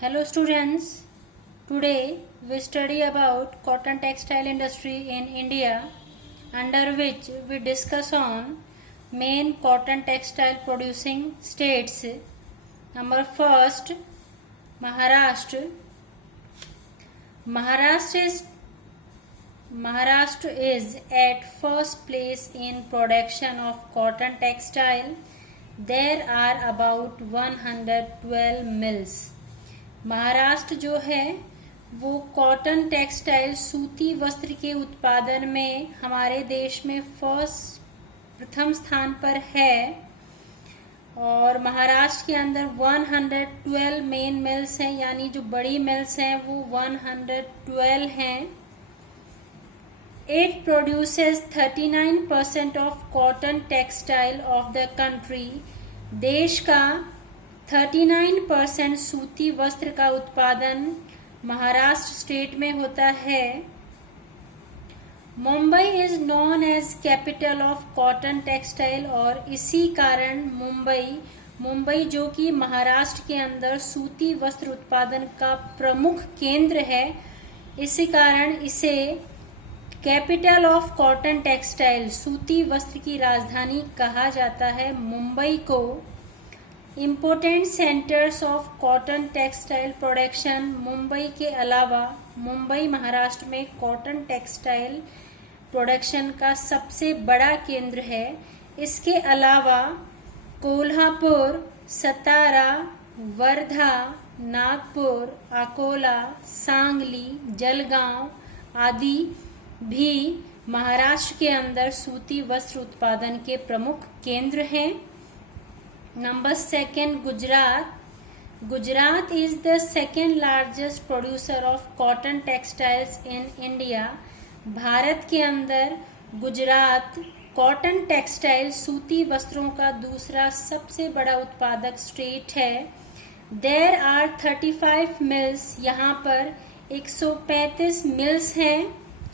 Hello students, today we study about cotton textile industry in India, under which we discuss on main cotton textile producing states. Number first, Maharashtra. Maharashtra is at first place in production of cotton textile. There are about 112 mills. Maharashtra जो है वो cotton textile सूती वस्त्र के उत्पादन में हमारे देश में प्रथम स्थान पर है और महाराष्ट्र के अंदर 112 मेन मिल्स हैं, यानी जो बड़ी मिल्स हैं वो 112 हैं. It produces 39% of cotton textile of the country. देश का 39% सूती वस्त्र का उत्पादन महाराष्ट्र स्टेट में होता है. Mumbai is known as capital of cotton textile और इसी कारण मुंबई जो कि महाराष्ट्र के अंदर सूती वस्त्र उत्पादन का प्रमुख केंद्र है, इसी कारण इसे कैपिटल ऑफ कॉटन टेक्सटाइल सूती वस्त्र की राजधानी कहा जाता है. मुंबई को important centres of cotton textile production. Mumbai के अलावा मुंबई महाराष्ट्र में कॉटन टेक्सटाइल प्रोडक्शन का सबसे बड़ा केंद्र है. इसके अलावा कोल्हापुर, सतारा, वर्धा, नागपुर, अकोला, सांगली, जलगांव आदि भी महाराष्ट्र के अंदर सूती वस्त्र उत्पादन के प्रमुख केंद्र हैं. Number second, Gujarat. Gujarat is the second largest producer of cotton textiles in India. Bharat के अंदर गुजरात कॉटन टेक्सटाइल सूती वस्त्रों का दूसरा सबसे बड़ा उत्पादक स्टेट है. There are 35 mills. यहाँ पर 135 मिल्स हैं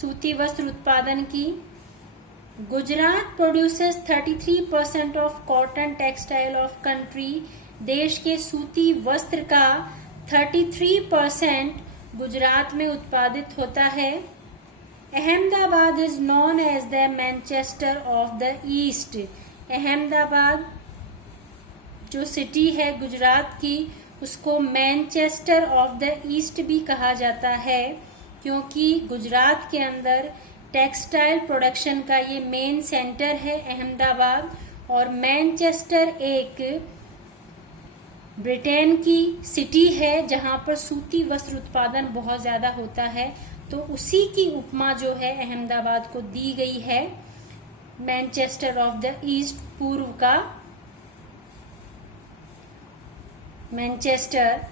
सूती वस्त्र उत्पादन की. Gujarat produces 33% of cotton textile of country. देश के सूती वस्त्र का 33% गुजरात में उत्पादित होता है. Ahmedabad is known as the Manchester of the east. Ahmedabad जो सिटी है गुजरात की, उसको मैनचेस्टर ऑफ द ईस्ट भी कहा जाता है, क्योंकि गुजरात के अंदर टेक्सटाइल प्रोडक्शन का ये मेन सेंटर है अहमदाबाद. और मैनचेस्टर एक ब्रिटेन की सिटी है जहां पर सूती वस्त्र उत्पादन बहुत ज्यादा होता है, तो उसी की उपमा जो है अहमदाबाद को दी गई है. मैनचेस्टर ऑफ द ईस्ट पूर्व का मैनचेस्टर.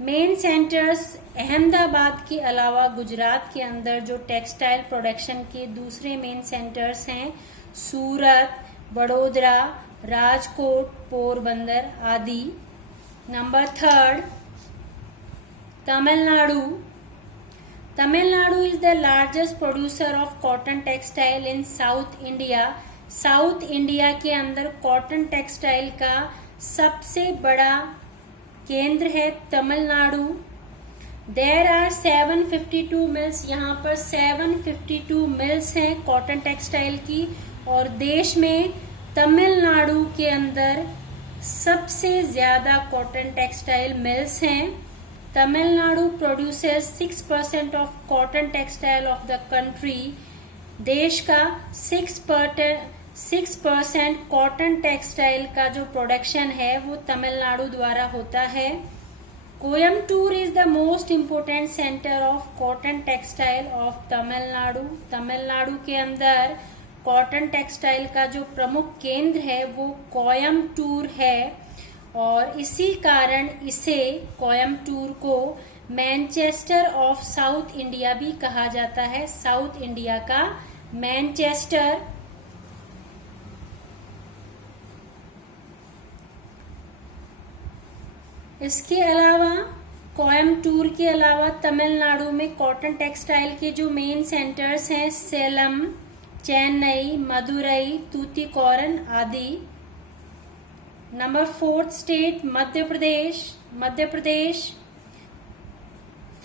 मेन सेंटर्स अहमदाबाद के अलावा गुजरात के अंदर जो टेक्सटाइल प्रोडक्शन के दूसरे मेन सेंटर्स हैं सूरत, बड़ोदरा, राजकोट, पोरबंदर आदि. Number third, Tamil Nadu. Tamil Nadu is the largest producer of cotton textile in south India. South India के अंदर कॉटन टेक्सटाइल का सबसे बड़ा केंद्र है तमिलनाडु. There are 752 mills. यहाँ पर 752 मिल्स हैं कॉटन टेक्सटाइल की और देश में तमिलनाडु के अंदर सबसे ज्यादा कॉटन टेक्सटाइल मिल्स हैं. Tamil Nadu produces 6% of cotton textile of the country. देश का 6% कॉटन टेक्सटाइल का जो प्रोडक्शन है वो तमिलनाडु द्वारा होता है. Coimbatore is the most important centre of cotton textile of Tamil Nadu. Tamil Nadu के अंदर कॉटन टेक्सटाइल का जो प्रमुख केंद्र है वो कोयम्बटूर है और इसी कारण इसे कोयम्बटूर को मैनचेस्टर ऑफ साउथ इंडिया भी कहा जाता है. साउथ इंडिया का मैनचेस्टर. इसके अलावा कोयम्बटूर के अलावा तमिलनाडु में कॉटन टेक्सटाइल के जो मेन सेंटर्स हैं सेलम, चेन्नई, मदुरई, तूतीकोरन आदि. Number 4th state Madhya Pradesh.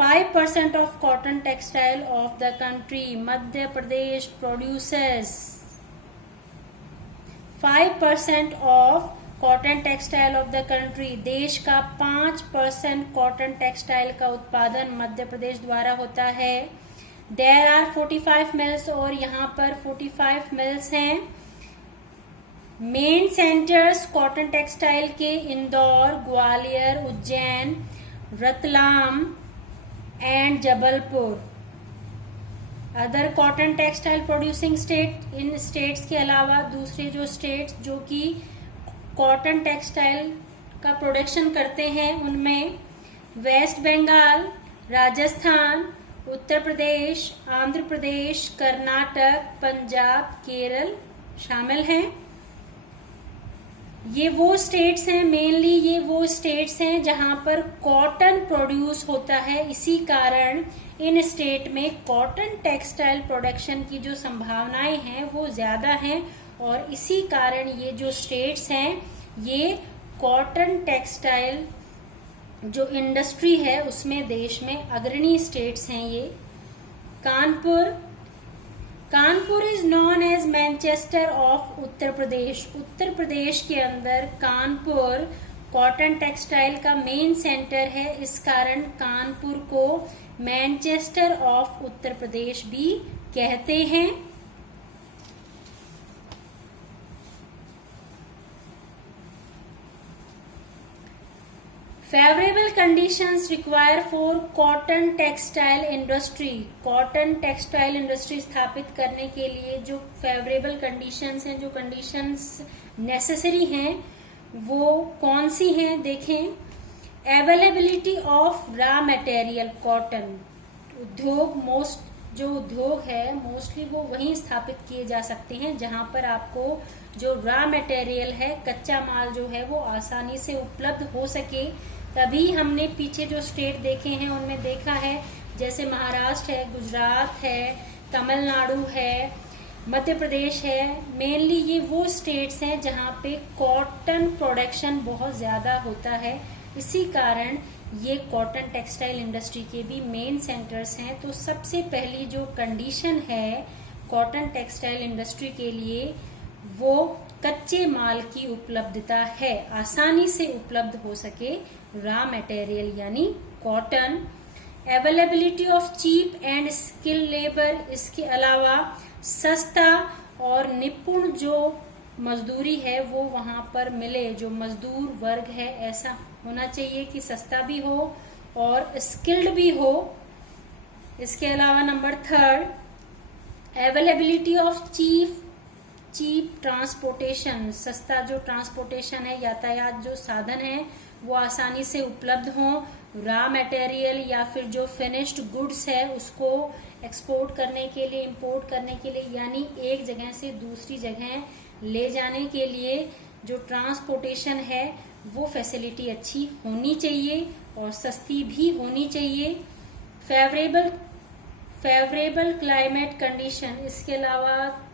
5% of cotton textile of the country. Madhya Pradesh produces 5% of cotton textile of the country. देश का 5% कॉटन टेक्सटाइल का उत्पादन मध्य प्रदेश द्वारा होता है. देयर आर 45 मिल्स और यहाँ पर 45 मिल्स हैं. मेन सेंटर्स कॉटन टेक्सटाइल के Indore, Gwalior, Ujjain, Ratlam and Jabalpur. Other cotton textile producing state, in states के अलावा दूसरे जो स्टेट्स जो कि कॉटन टेक्सटाइल का प्रोडक्शन करते हैं उनमें वेस्ट बंगाल, राजस्थान, उत्तर प्रदेश, आंध्र प्रदेश, कर्नाटक, पंजाब, केरल शामिल हैं. ये वो स्टेट्स हैं, मेनली ये वो स्टेट्स हैं जहां पर कॉटन प्रोड्यूस होता है. इसी कारण इन स्टेट में कॉटन टेक्सटाइल प्रोडक्शन की जो संभावनाएं हैं वो ज्यादा हैं और इसी कारण ये जो स्टेट्स हैं ये कॉटन टेक्सटाइल जो इंडस्ट्री है उसमें देश में अग्रणी स्टेट्स हैं. ये Kanpur is known as Manchester of Uttar Pradesh. Uttar Pradesh के अंदर कानपुर कॉटन टेक्सटाइल का मेन सेंटर है. इस कारण कानपुर को मैनचेस्टर ऑफ उत्तर प्रदेश भी कहते हैं. Favourable conditions require for cotton textile industry. Cotton textile industry स्थापित करने के लिए जो फेवरेबल कंडीशंस हैं, जो कंडीशंस नेसेसरी हैं वो कौन सी हैं देखें. Availability of raw material. Cotton उद्योग है मोस्टली वो वहीं स्थापित किए जा सकते हैं जहां पर आपको जो रॉ मटेरियल है, कच्चा माल जो है वो आसानी से उपलब्ध हो सके. तभी हमने पीछे जो स्टेट देखे हैं उनमें देखा है जैसे महाराष्ट्र है, गुजरात है, तमिलनाडु है, मध्य प्रदेश है. मेनली ये वो स्टेट्स हैं जहां पे कॉटन प्रोडक्शन बहुत ज्यादा होता है. इसी कारण ये कॉटन टेक्सटाइल इंडस्ट्री के भी मेन सेंटर्स हैं. तो सबसे पहली जो कंडीशन है कॉटन टेक्सटाइल इंडस्ट्री के लिए वो कच्चे माल की उपलब्धता है, आसानी से उपलब्ध हो सके रॉ मटेरियल यानी cotton. Availability of cheap and skill labour. इसके अलावा सस्ता और निपुण जो मजदूरी है वो वहां पर मिले. जो मजदूर वर्ग है ऐसा होना चाहिए कि सस्ता भी हो और स्किल्ड भी हो. इसके अलावा number 3 availability of cheap transportation. सस्ता जो ट्रांसपोर्टेशन है, यातायात जो साधन है वो आसानी से उपलब्ध हो. रॉ मटेरियल या फिर जो फिनिश्ड गुड्स है उसको एक्सपोर्ट करने के लिए, इंपोर्ट करने के लिए यानी एक जगह से दूसरी जगह ले जाने के लिए जो ट्रांसपोर्टेशन है वो फैसिलिटी अच्छी होनी चाहिए और सस्ती भी होनी चाहिए. Favourable climate condition. इसके अलावा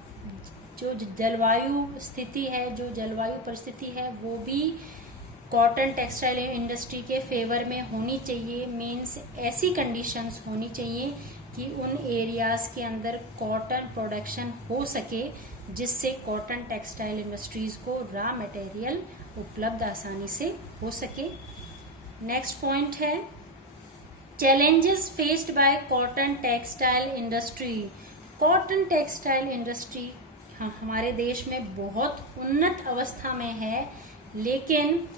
जो जलवायु स्थिति है, जो जलवायु परिस्थिति है वो भी कॉटन टेक्सटाइल इंडस्ट्री के फेवर में होनी चाहिए. मीन्स ऐसी कंडीशंस होनी चाहिए कि उन एरियाज के अंदर कॉटन प्रोडक्शन हो सके जिससे कॉटन टेक्सटाइल इंडस्ट्रीज को रॉ मटेरियल उपलब्ध आसानी से हो सके. नेक्स्ट पॉइंट है challenges faced by cotton textile industry. Cotton textile industry हमारे देश में बहुत उन्नत अवस्था में है, लेकिन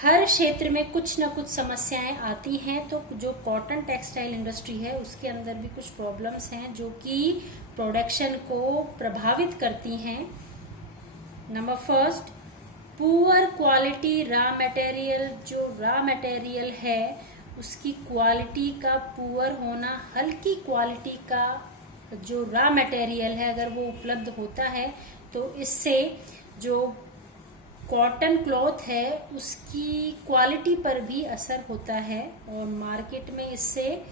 हर क्षेत्र में कुछ न कुछ समस्याएं आती हैं. तो जो कॉटन टेक्सटाइल इंडस्ट्री है उसके अंदर भी कुछ प्रॉब्लम्स हैं जो कि प्रोडक्शन को प्रभावित करती हैं. Number 1 poor quality raw material. जो रॉ मटेरियल है उसकी क्वालिटी का पुअर होना, हल्की क्वालिटी का जो रॉ मटेरियल है अगर वो उपलब्ध होता है तो इससे जो कॉटन क्लॉथ है उसकी क्वालिटी पर भी असर होता है और मार्केट में इससे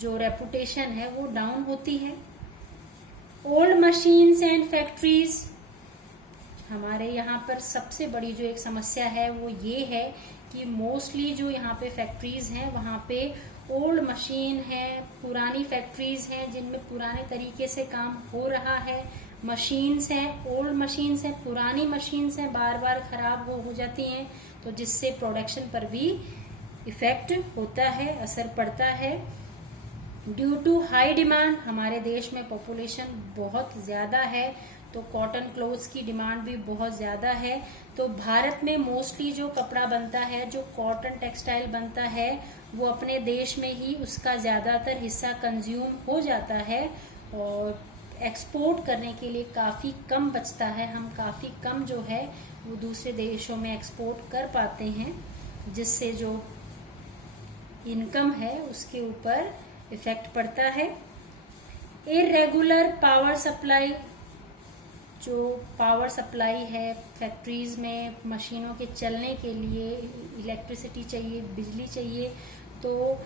जो रेपुटेशन है वो डाउन होती है. Old machines and factories. हमारे यहाँ पर सबसे बड़ी जो एक समस्या है वो ये है कि मोस्टली जो यहाँ पे फैक्ट्रीज हैं वहाँ पे ओल्ड मशीन है, पुरानी फैक्ट्रीज हैं जिनमें पुराने तरीके से काम हो रहा है, मशीन्स हैं, ओल्ड मशीन्स हैं, पुरानी मशीन्स हैं, बार बार खराब हो जाती हैं, तो जिससे प्रोडक्शन पर भी इफेक्ट होता है, असर पड़ता है। ड्यू टू हाई डिमांड, हमारे देश में पॉपुलेशन बहुत ज़्यादा है तो कॉटन क्लोथ्स की डिमांड भी बहुत ज़्यादा है। तो भारत में मोस्टली जो कपड़ा बनता है, जो कॉटन टेक्सटाइल बनता है, वो अपने देश में ही उसका ज़्यादातर हिस्सा कंज्यूम हो जाता है और एक्सपोर्ट करने के लिए काफ़ी कम बचता है। हम काफ़ी कम जो है वो दूसरे देशों में एक्सपोर्ट कर पाते हैं, जिससे जो इनकम है उसके ऊपर इफेक्ट पड़ता है। इरेगुलर पावर सप्लाई, जो पावर सप्लाई है फैक्ट्रीज में, मशीनों के चलने के लिए इलेक्ट्रिसिटी चाहिए, बिजली चाहिए, तो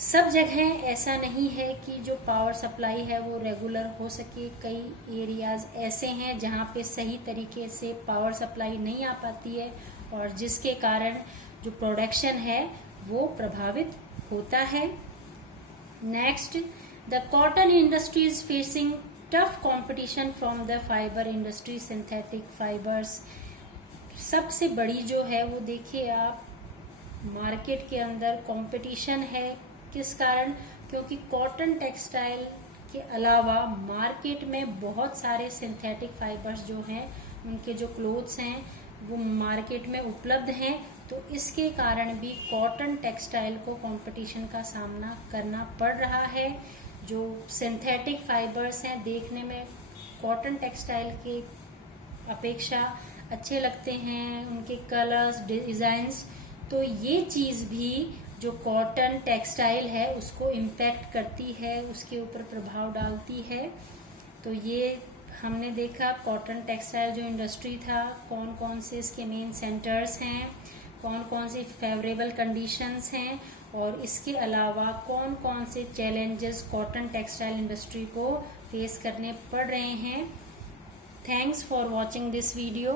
सब जगह ऐसा नहीं है कि जो पावर सप्लाई है वो रेगुलर हो सके। कई एरियाज ऐसे हैं जहाँ पे सही तरीके से पावर सप्लाई नहीं आ पाती है और जिसके कारण जो प्रोडक्शन है वो प्रभावित होता है। Next, the cotton industry is facing tough competition from the fibre industry, synthetic fibres. सबसे बड़ी जो है वो देखिए आप, मार्केट के अंदर कंपटीशन है। किस कारण? क्योंकि कॉटन टेक्सटाइल के अलावा मार्केट में बहुत सारे सिंथेटिक फाइबर्स जो हैं, उनके जो क्लोथ्स हैं वो मार्केट में उपलब्ध हैं, तो इसके कारण भी कॉटन टेक्सटाइल को कंपटीशन का सामना करना पड़ रहा है। जो सिंथेटिक फाइबर्स हैं देखने में कॉटन टेक्सटाइल के अपेक्षा अच्छे लगते हैं, उनके कलर्स, डिजाइन्स, तो ये चीज़ भी जो कॉटन टेक्सटाइल है उसको इम्पैक्ट करती है, उसके ऊपर प्रभाव डालती है। तो ये हमने देखा कॉटन टेक्सटाइल जो इंडस्ट्री था, कौन कौन से इसके मेन सेंटर्स हैं, कौन कौन सी फेवरेबल कंडीशंस हैं और इसके अलावा कौन कौन से चैलेंजेस कॉटन टेक्सटाइल इंडस्ट्री को फेस करने पड़ रहे हैं। Thanks for watching this video.